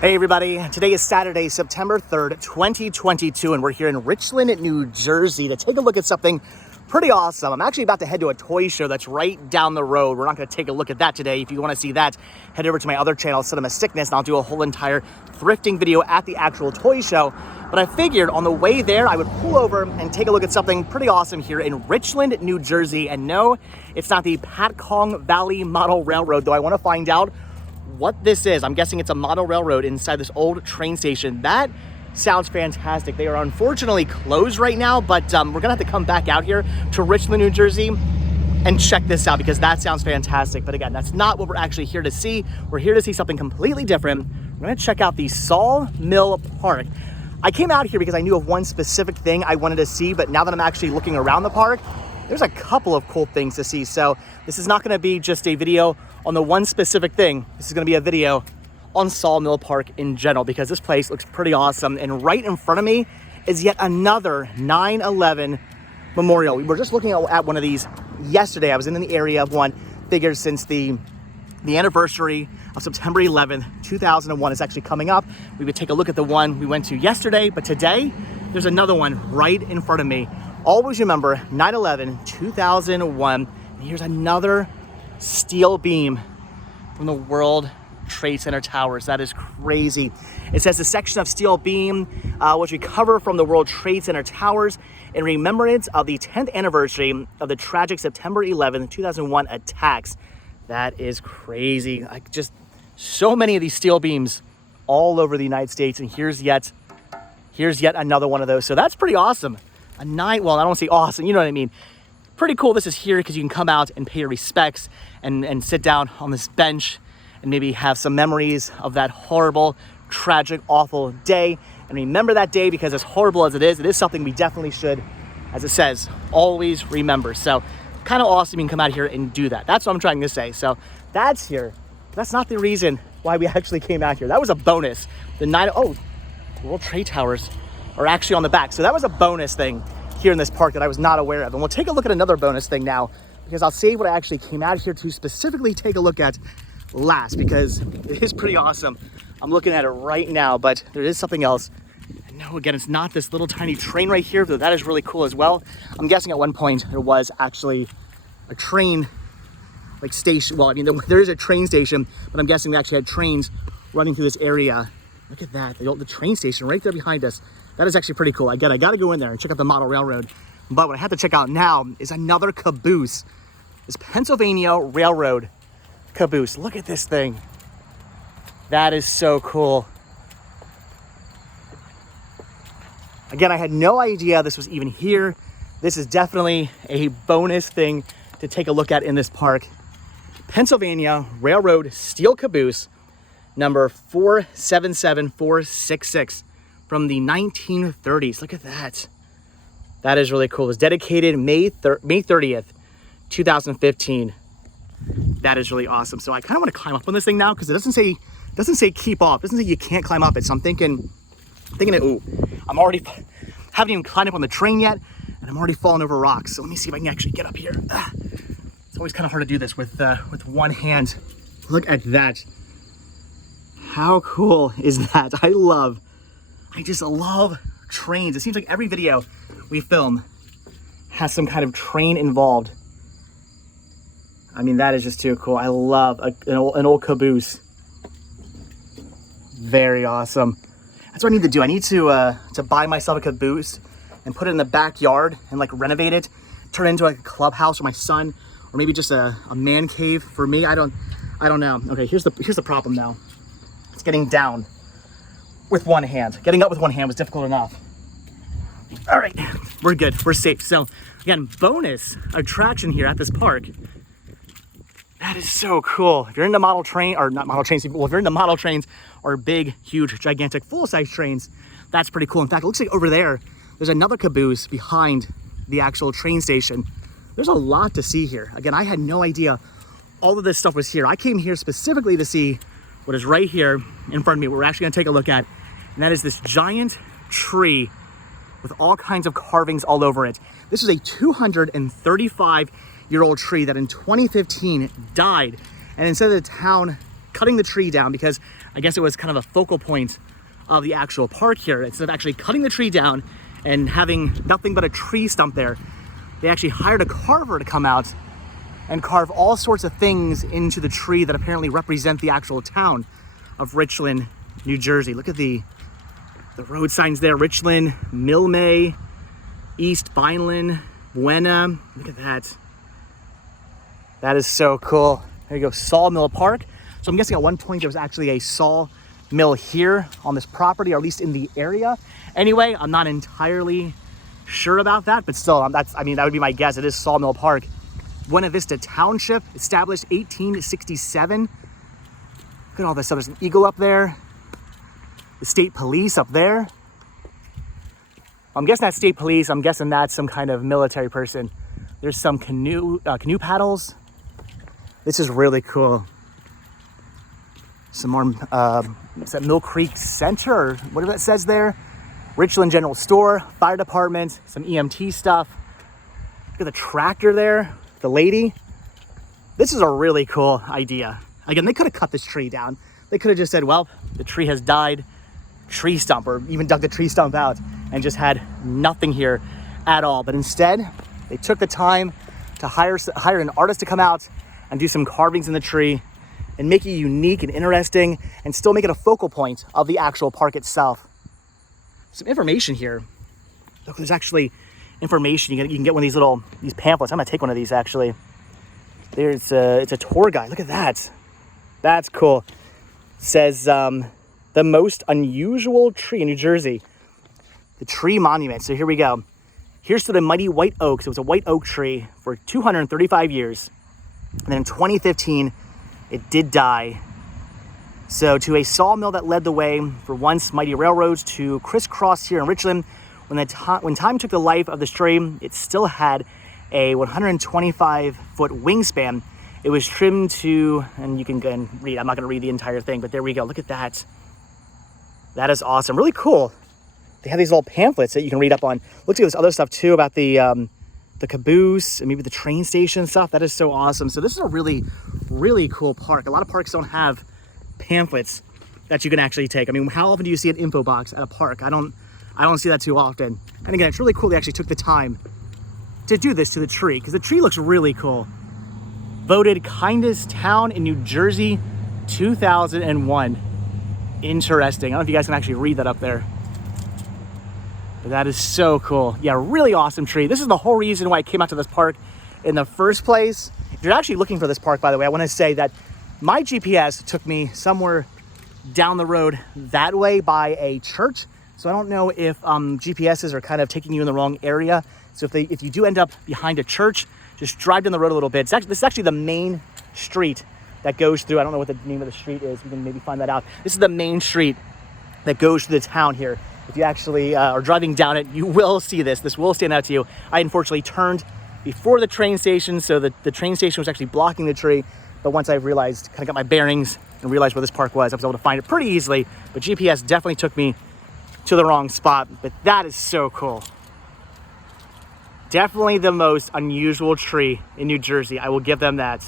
Hey everybody, today is Saturday, September 3rd, 2022, and we're here in Richland, New Jersey to take a look at something pretty awesome. I'm actually about to head to a toy show that's right down the road. We're not going to take a look at that today. If you want to see that, head over to my other channel, Cinema Sickness, and I'll do a whole entire thrifting video at the actual toy show. But I figured on the way there, I would pull over and take a look at something pretty awesome here in Richland, New Jersey. And no, it's not the Patcong Valley Model Railroad, though I want to find out what this is. I'm guessing it's a model railroad inside this old train station. That sounds fantastic. They are unfortunately closed right now, but we're gonna have to come back out here to Richland, New Jersey and check this out because that sounds fantastic. But again, that's not what we're actually here to see. We're here to see something completely different. We're gonna check out the Sawmill Park. I came out here because I knew of one specific thing I wanted to see, but now that I'm actually looking around the park, there's a couple of cool things to see. So this is not gonna be just a video on the one specific thing. This is gonna be a video on Sawmill Park in general because this place looks pretty awesome. And right in front of me is yet another 9/11 memorial. We were just looking at one of these yesterday. I was in the area of one. Figured since the anniversary of September 11th, 2001 is actually coming up, we would take a look at the one we went to yesterday. But today, there's another one right in front of me. Always remember 9/11, 2001. And here's another steel beam from the World Trade Center towers. That is crazy. It says the section of steel beam was recovered from the World Trade Center towers in remembrance of the 10th anniversary of the tragic September 11th, 2001 attacks. That is crazy. Like just so many of these steel beams all over the United States, and here's yet another one of those. So that's pretty awesome. Well, I don't say awesome, you know what I mean. Pretty cool this is here because you can come out and pay your respects and sit down on this bench and maybe have some memories of that horrible, tragic, awful day. And remember that day because as horrible as it is something we definitely should, as it says, always remember. So kind of awesome you can come out here and do that. That's what I'm trying to say. So that's here. That's not the reason why we actually came out here. That was a bonus. World Trade Towers are actually on the back. So that was a bonus thing here in this park that I was not aware of. And we'll take a look at another bonus thing now because I'll say what I actually came out here to specifically take a look at last because it is pretty awesome. I'm looking at it right now, but there is something else. And no, again, it's not this little tiny train right here, though that is really cool as well. I'm guessing at one point there was actually a train like station. Well, I mean, there is a train station, but I'm guessing they actually had trains running through this area. Look at that, the train station right there behind us. That is actually pretty cool. Again, I gotta go in there and check out the model railroad. But what I have to check out now is another caboose. This Pennsylvania Railroad caboose. Look at this thing. That is so cool. Again, I had no idea this was even here. This is definitely a bonus thing to take a look at in this park. Pennsylvania Railroad steel caboose, number 477466 from the 1930s. Look at that. That is really cool. It was dedicated May 30th, 2015. That is really awesome. So I kind of want to climb up on this thing now because it doesn't say keep off. It doesn't say you can't climb up it. So I'm thinking ooh, I'm already haven't even climbed up on the train yet, and I'm already falling over rocks. So let me see if I can actually get up here. It's always kind of hard to do this with one hand. Look at that. How cool is that? I just love trains. It seems like every video we film has some kind of train involved. I mean, that is just too cool. I love an old caboose. Very awesome. That's what I need to do. I need to buy myself a caboose and put it in the backyard and like renovate it, turn it into like a clubhouse for my son, or maybe just a man cave for me. I don't know. Okay, here's the problem now. It's getting down with one hand. Getting up with one hand was difficult enough. All right, we're good. We're safe. So again, bonus attraction here at this park. That is so cool. If you're into model train, or not model trains, well, if you're into model trains or big, huge, gigantic, full-size trains, that's pretty cool. In fact, it looks like over there's another caboose behind the actual train station. There's a lot to see here. Again, I had no idea all of this stuff was here. I came here specifically to see what is right here in front of me, what we're actually gonna take a look at. And that is this giant tree with all kinds of carvings all over it. This is a 235-year-old tree that in 2015 died. And instead of the town cutting the tree down because I guess it was kind of a focal point of the actual park here. Instead of actually cutting the tree down and having nothing but a tree stump there, they actually hired a carver to come out and carve all sorts of things into the tree that apparently represent the actual town of Richland, New Jersey. Look at the road signs there. Richland, Milmay, East Vineland, Buena. Look at that. That is so cool. There you go, Sawmill Park. So I'm guessing at one point there was actually a sawmill here on this property, or at least in the area. Anyway, I'm not entirely sure about that, but still, that would be my guess. It is Sawmill Park. Buena Vista Township, established 1867. Look at all this stuff. There's an eagle up there. The state police up there. I'm guessing that's state police. I'm guessing that's some kind of military person. There's some canoe paddles. This is really cool. Some more, what's that, Mill Creek Center, or whatever that says there. Richland General Store, fire department, some EMT stuff. Look at the tractor there, the lady. This is a really cool idea. Again, they could have cut this tree down. They could have just said, well, the tree has died, tree stump, or even dug the tree stump out and just had nothing here at all. But instead, they took the time to hire an artist to come out and do some carvings in the tree and make it unique and interesting and still make it a focal point of the actual park itself. Some information here. Look, there's actually information. You can get one of these pamphlets. I'm gonna take one of these actually. It's a tour guide. Look at that. That's cool. It says the most unusual tree in New Jersey. The tree monument. So here we go. Here stood a mighty white oak. So it was a white oak tree for 235 years. And then in 2015, it did die. So to a sawmill that led the way for once mighty railroads to crisscross here in Richland, when time took the life of this tree, it still had a 125-foot wingspan. It was trimmed to, and you can go and read, I'm not gonna read the entire thing, but there we go, look at that. That is awesome, really cool. They have these little pamphlets that you can read up on. Looks like there's other stuff too about the caboose and maybe the train station stuff. That is so awesome. So this is a really, really cool park. A lot of parks don't have pamphlets that you can actually take. I mean, how often do you see an info box at a park? I don't see that too often. And again, it's really cool they actually took the time to do this to the tree, because the tree looks really cool. Voted kindest town in New Jersey 2001. Interesting. I don't know if you guys can actually read that up there. But that is so cool. Yeah, really awesome tree. This is the whole reason why I came out to this park in the first place. If you're actually looking for this park, by the way, I want to say that my GPS took me somewhere down the road that way by a church. So I don't know if GPSs are kind of taking you in the wrong area. So if you do end up behind a church, just drive down the road a little bit. This is actually the main street that goes through. I don't know what the name of the street is. We can maybe find that out. This is the main street that goes through the town here. If you actually are driving down it, you will see this. This will stand out to you. I unfortunately turned before the train station, so the train station was actually blocking the tree. But once I realized, kind of got my bearings and realized where this park was, I was able to find it pretty easily. But GPS definitely took me to the wrong spot. But that is so cool. Definitely the most unusual tree in New Jersey. I will give them that.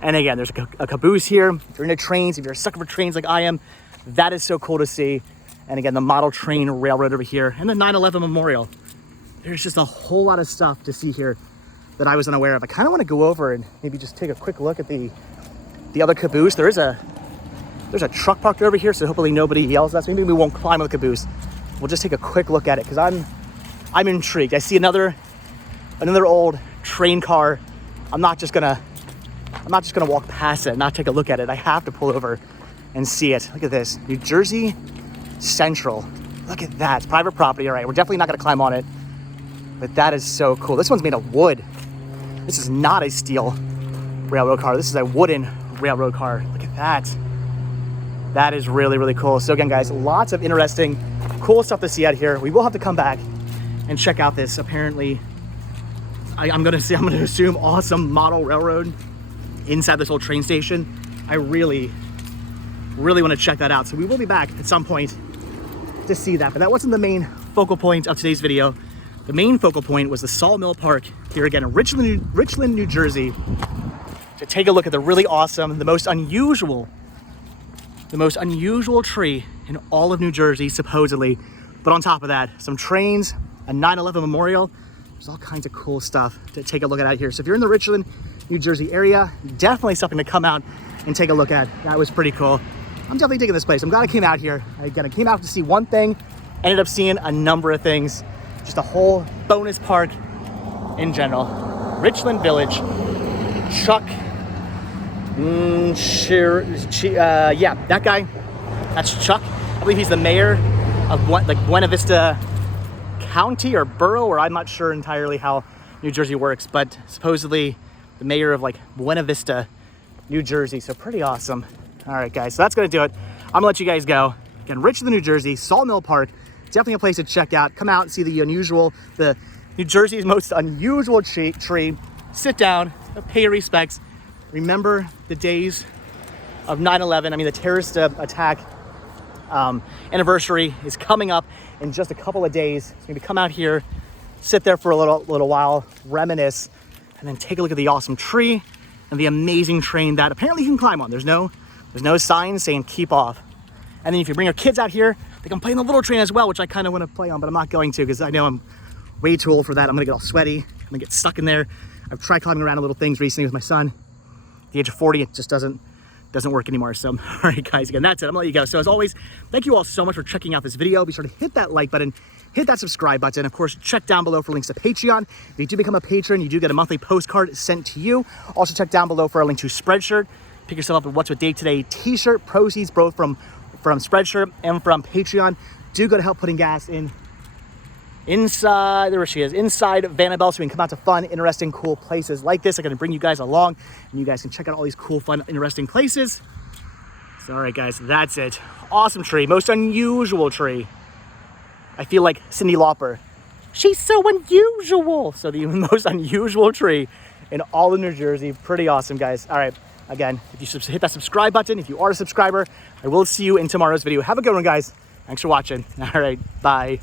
And again, there's a caboose here. If you're into trains, if you're a sucker for trains like I am, that is so cool to see. And again, the model train railroad over here and the 9/11 memorial. There's just a whole lot of stuff to see here that I was unaware of. I kind of want to go over and maybe just take a quick look at the other caboose. There's a truck parked over here, so hopefully nobody yells at us. Maybe we won't climb on the caboose. We'll just take a quick look at it because I'm intrigued. I see another old train car. I'm not just gonna walk past it and not take a look at it. I have to pull over and see it. Look at this, New Jersey Central. Look at that, it's private property. All right, we're definitely not gonna climb on it, but that is so cool. This one's made of wood. This is not a steel railroad car. This is a wooden railroad car. Look at that. That is really, really cool. So again, guys, lots of interesting, cool stuff to see out here. We will have to come back and check out this, apparently, I'm gonna assume awesome model railroad inside this old train station. I really, really want to check that out. So we will be back at some point to see that, but that wasn't the main focal point of today's video. The main focal point was the Sawmill Park here again in Richland, New Jersey. to take a look at the really awesome, the most unusual tree in all of New Jersey, supposedly. But on top of that, some trains, a 9/11 memorial. There's all kinds of cool stuff to take a look at out here. So if you're in the Richland, New Jersey area, definitely something to come out and take a look at. That was pretty cool. I'm definitely digging this place. I'm glad I came out here. Again, I came out to see one thing, ended up seeing a number of things. Just a whole bonus park in general. Richland Village. Chuck, yeah, that guy, that's Chuck. I believe he's the mayor of Buena Vista County or borough, or I'm not sure entirely how New Jersey works, but supposedly the mayor of like Buena Vista, New Jersey. So pretty awesome. All right, guys, so that's gonna do it. I'm gonna let you guys go. Again, Richland, New Jersey, Sawmill Park, definitely a place to check out. Come out and see the New Jersey's most unusual tree. Sit down, pay your respects. Remember the days of 9/11. I mean, the terrorist attack anniversary is coming up in just a couple of days. So maybe come out here, sit there for a little while, reminisce, and then take a look at the awesome tree and the amazing train that apparently you can climb on. There's no sign saying keep off. And then if you bring your kids out here, they can play on the little train as well, which I kind of want to play on, but I'm not going to because I know I'm way too old for that. I'm gonna get all sweaty. I'm gonna get stuck in there. I've tried climbing around little things recently with my son. At the age of 40, it just doesn't work anymore. So, all right, guys, again, that's it. I'm gonna let you go. So as always, thank you all so much for checking out this video. Be sure to hit that like button, hit that subscribe button. Of course, check down below for links to Patreon. If you do become a patron, you do get a monthly postcard sent to you. Also check down below for a link to Spreadshirt. Pick yourself up a What's With Dave Today t-shirt. Proceeds both from Spreadshirt and from Patreon do go to help putting gas inside, there she is, inside Vanabelle, so we can come out to fun, interesting, cool places like this. I'm going to bring you guys along, and you guys can check out all these cool, fun, interesting places. So, all right, guys, that's it. Awesome tree, most unusual tree. I feel like Cyndi Lauper. She's so unusual. So the most unusual tree in all of New Jersey. Pretty awesome, guys. All right, again, if you hit that subscribe button, if you are a subscriber, I will see you in tomorrow's video. Have a good one, guys. Thanks for watching. All right, bye.